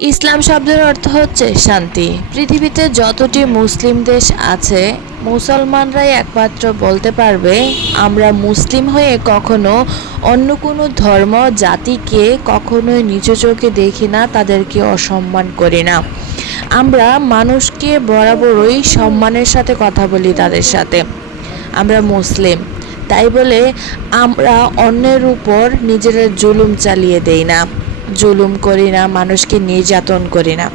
ইসলাম শব্দের অর্থ হচ্ছে শান্তি। পৃথিবীতে যতটি মুসলিম দেশ আছে, মুসলমানরাই একমাত্র বলতে পারবে, আমরা মুসলিম হয়ে কখনো অন্য কোনো ধর্ম, জাতিকে কখনোই নিচু চোখে দেখি না, তাদেরকে অসম্মান করি না। আমরা মানুষকে বরাবরই সম্মানের সাথে কথা বলি তাদের সাথে। আমরা মুসলিম, তাই বলে আমরা অন্যের উপর নিজেরা জুলুম চালিয়ে দেই না। জুলুম করি না, মানুষকে নির্যাতন করি না।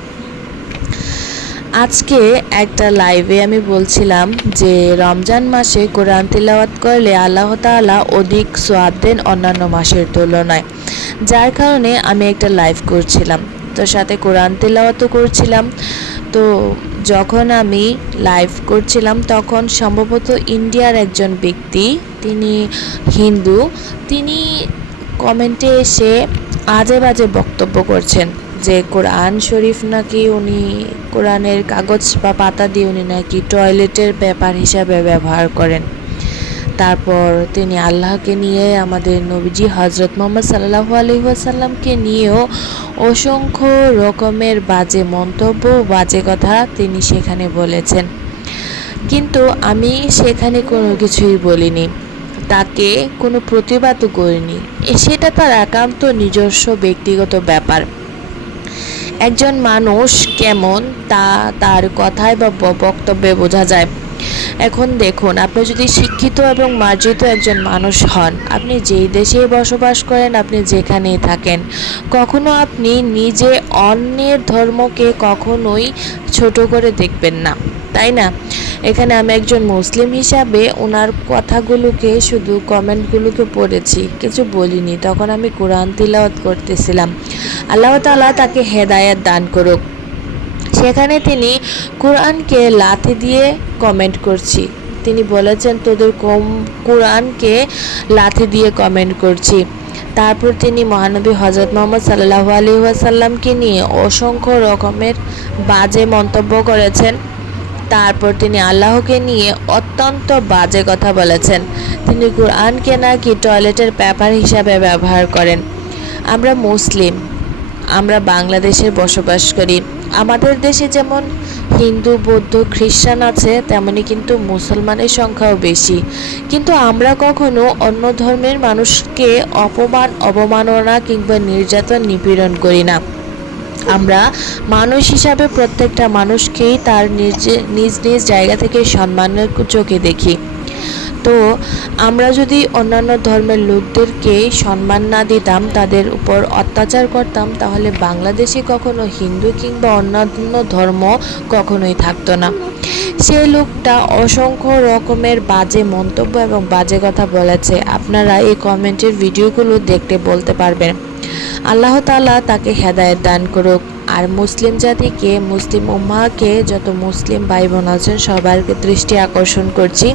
আজকে একটা লাইভে আমি বলছিলাম যে, রমজান মাসে কোরআন তিলাওয়াত করলে আল্লাহ তাআলা অধিক সোয়াব দেন অন্যান্য মাসের তুলনায়। যার কারণে আমি একটা লাইভ করছিলাম। তো সাথে কোরআন তিলাওয়াতও করছিলাম। তো যখন আমি লাইভ করছিলাম, তখন সম্ভবত ইন্ডিয়ার একজন ব্যক্তি, তিনি হিন্দু, তিনি কমেন্টে এসে আজে বাজে বক্তব্য করছেন যে কোরআন শরীফ নাকি উনি কোরআনের কাগজ বা পাতা দিয়ে উনি নাকি টয়লেটের ব্যাপার হিসাবে ব্যবহার করেন। তারপর তিনি আল্লাহকে নিয়ে, আমাদের নবীজি হজরত মোহাম্মদ সাল্লাহ আলহিহাসাল্লামকে নিয়েও অসংখ্য রকমের বাজে মন্তব্য, বাজে কথা তিনি সেখানে বলেছেন। কিন্তু আমি সেখানে কোনো কিছুই বলিনি। তাকে কোনো প্রতিবাদও করিনি। সেটা তার একান্ত নিজস্ব ব্যক্তিগত ব্যাপার। একজন মানুষ কেমন তা তার কথায় বা বক্তব্যে বোঝা যায়। এখন দেখুন, আপনি যদি শিক্ষিত এবং মার্জিত একজন মানুষ হন, আপনি যেই দেশেই বসবাস করেন, আপনি যেখানেই থাকেন, কখনো আপনি নিজে অন্যের ধর্মকে কখনোই ছোট করে দেখবেন না। তাই না? এখানে আমি একজন মুসলিম হিসাবে ওনার কথাগুলোকে শুধু কমেন্টগুলোকে পড়েছি, কিছু বলিনি। তখন আমি কোরআন তিলাওয়াত করতেছিলাম। আল্লাহ তালা তাকে হেদায়েত দান করুক। সেখানে তিনি কোরআনকে লাথি দিয়ে কমেন্ট করছি। তিনি বলেছেন, তোদের কম কোরআনকে লাথি দিয়ে কমেন্ট করছি। তারপর তিনি মহানবী হজরত মোহাম্মদ সাল্লাহ আলী ওয়াসাল্লামকে নিয়ে অসংখ্য রকমের বাজে মন্তব্য করেছেন। তারপর তিনি আল্লাহকে নিয়ে অত্যন্ত বাজে কথা বলেছেন। তিনি কোরআনকে নাকি টয়লেটের পেপার হিসাবে ব্যবহার করেন। আমরা মুসলিম, আমরা বাংলাদেশে বসবাস করি। আমাদের দেশে যেমন হিন্দু, বৌদ্ধ, খ্রিস্টান আছে, তেমনি কিন্তু মুসলমানের সংখ্যাও বেশি। কিন্তু আমরা কখনো অন্য ধর্মের মানুষকে অপমান, অবমাননা কিংবা নির্যাতন নিপীড়ন করি না। আমরা মানুষ হিসাবে প্রত্যেকটা মানুষকেই তার নিজে, নিজ নিজ জায়গা থেকে সম্মানের চোখে দেখি। তো আমরা যদি অন্যান্য ধর্মের লোকদেরকে সম্মান না দিতাম, তাদের উপর অত্যাচার করতাম, তাহলে বাংলাদেশে কখনো হিন্দু কিংবা অন্যান্য ধর্ম কখনোই থাকতো না। সেই লোকটা অসংখ্য রকমের বাজে মন্তব্য এবং বাজে কথা বলেছে। আপনারা এই কমেন্টের ভিডিওগুলো দেখতে বলতে পারবেন। আল্লাহ তালা তাকে হেদায়ত দান করুক। আর মুসলিম জাতিকে, মুসলিম উম্মাকে যত মুসলিম ভাই বোন আছেন সবার দৃষ্টি আকর্ষণ করছি।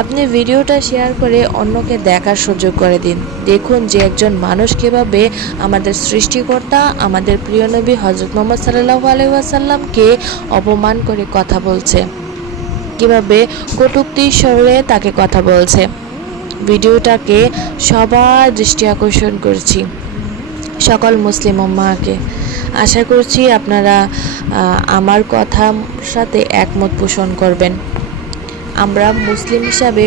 আপনি ভিডিওটা শেয়ার করে অন্যকে দেখার সুযোগ করে দিন। দেখুন যে একজন মানুষ কীভাবে আমাদের সৃষ্টিকর্তা, আমাদের প্রিয় নবী হজরত মোহাম্মদ সাল্লাহ আলহাসাল্লামকে অপমান করে কথা বলছে। কীভাবে কটুক্তির স্বরে তাকে কথা বলছে। ভিডিওটাকে সবার দৃষ্টি আকর্ষণ করছি, সকল মুসলিম উম্মাকে আশা করছি আপনারা আমার কথার সাথে একমত পোষণ করবেন। আমরা মুসলিম হিসাবে